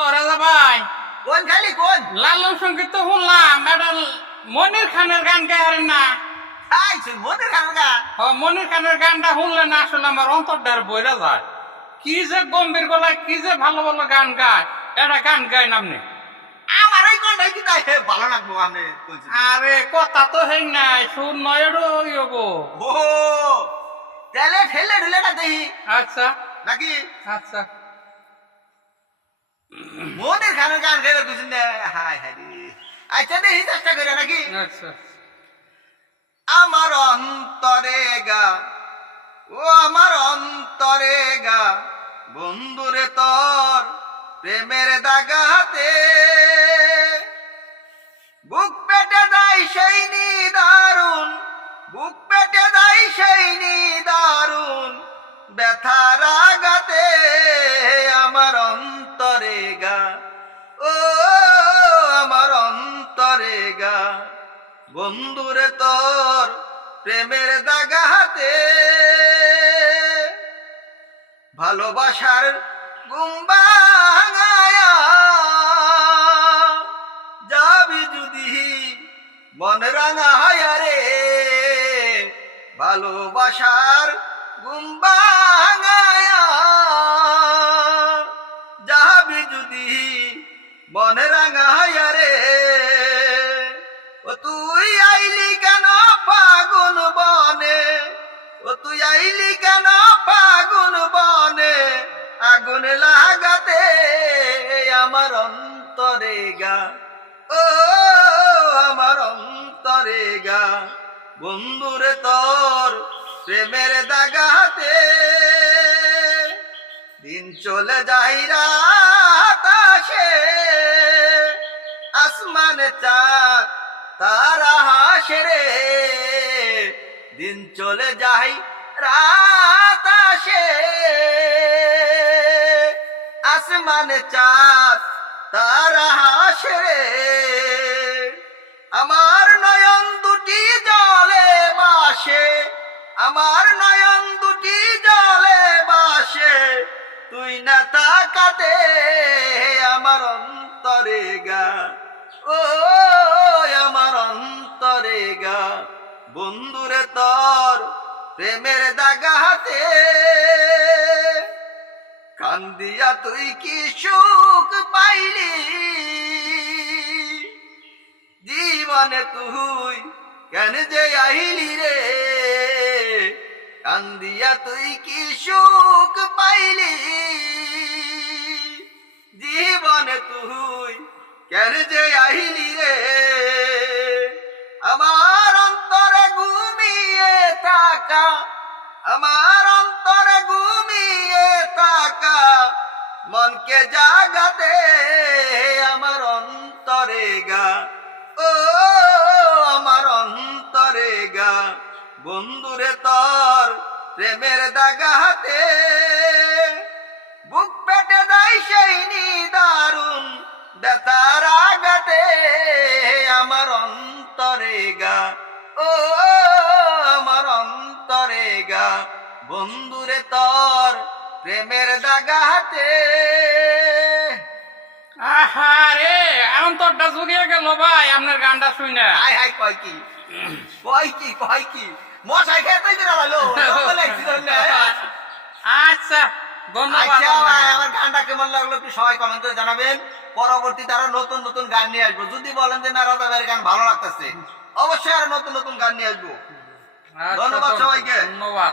ও রাজা ভাই, কোন খালি কোন লালন সঙ্গীত তো শুনলাম, এটা মনির খানের গান গায় না? আইছে মনের গানগা মনির খানের গানটা শুনলে না আসলে আমার অন্তরটা বইরা যায়। কি যে গম্ভীর গলায় কি যে ভালো ভালো গান গায়, এটা গান গায় নামনি। আমার এই কোনটাই কি তাই ভালো লাগবো আমি কইছি। আরে কথা তো হেই নাই, সুর নয় হবো। ও তেলে ঠেলে ঢুলেটা দেখি আচ্ছা নাকি আচ্ছা। মনের গানের গান গাইবার কইছেন না? হাই হাই রে। আচ্ছা দেখি চেষ্টা করে নাকি। আচ্ছা আমার অন্তরে গা, ও আমার অন্তরে গা, বন্ধুরে তোর প্রেমের দাগাতে বুক পেটে দেয় সেই নিদারুণ, বুক পেটে দেয় সেই নিদারুণ ব্যথার আঘাতে আমার অন্তরে গা, ও আমার অন্তরে গা, বন্ধুরে তোর প্রেমের দাগাতে ভালোবাসার গুম্বাঙায়া যাবি যদি মন রাঙা রে, ভালোবাসার গুম্বাঙায়া যাবি যদি মন রাঙা রে, ও তুই আইলি কেন ফাগুন বনে, ও তুই আইলি কেন ফাগুন বনে আগুন লাগাতে আমার অন্তরে গা, ও আমার অন্তরে গা, বন্ধুরে তোর প্রেমের দাগাতে দিন চলে যাই রাত আসে, আসমানে চাঁদ তারা হাসে রে, দিন চলে যাই রাত আসে, আসমানে চাঁদ তারা হাসে রে, আমার নয়ন দুটি জলে বাসে, আমার নয়ন দুটি জলে বাসে, তুই না তাকাতে আমার অন্তরে গা, ও আমার অন্তরে গা, বন্ধুরে তোর প্রেমের দাগাতে কান্দিয়া তুই কি সুখ পাইলি, জীবনে তুই কেন যে আইলি রে, কান্দিয়া তুই কি সুখ পাইলি, জীবনে তুই কেন যে আইলি রে, আমার অন্তরে ঘুমিয়ে থাকা, আমার অন্তরে ঘুমিয়ে থাকা মনকে জাগাতে আমার অন্তরে গা, ও আমার অন্তরে গা, বন্ধুরে তোর প্রেমের দাগাতে বুক পেটে দেয় সেই নিদারুণ ব্যথার আঘাতে আমার অন্তরে গা, ও আমার অন্তরে গা, বন্ধুরে তোর প্রেমের দাগাতে। আহারে অন্তরটা জুড়িয়ে গেল ভাই আপনার গানটা শুনে। হাই হাই কয় কি কয় কি কয় কি মশাই খেয়ে তুই দিরা ভালো আচ্ছা ধন্যবাদ। আচ্ছা ভাই, আমার গানটা কেমন লাগলো একটু সবাই কমেন্ট করে জানাবেন। পরবর্তী তারা নতুন নতুন গান নিয়ে আসবো। যদি বলেন যে না রাজা ভাইয়ের গান ভালো লাগতেছে, অবশ্যই আরো নতুন নতুন গান নিয়ে আসবো। আচ্ছা, ধন্যবাদ সবাইকে। ধন্যবাদ।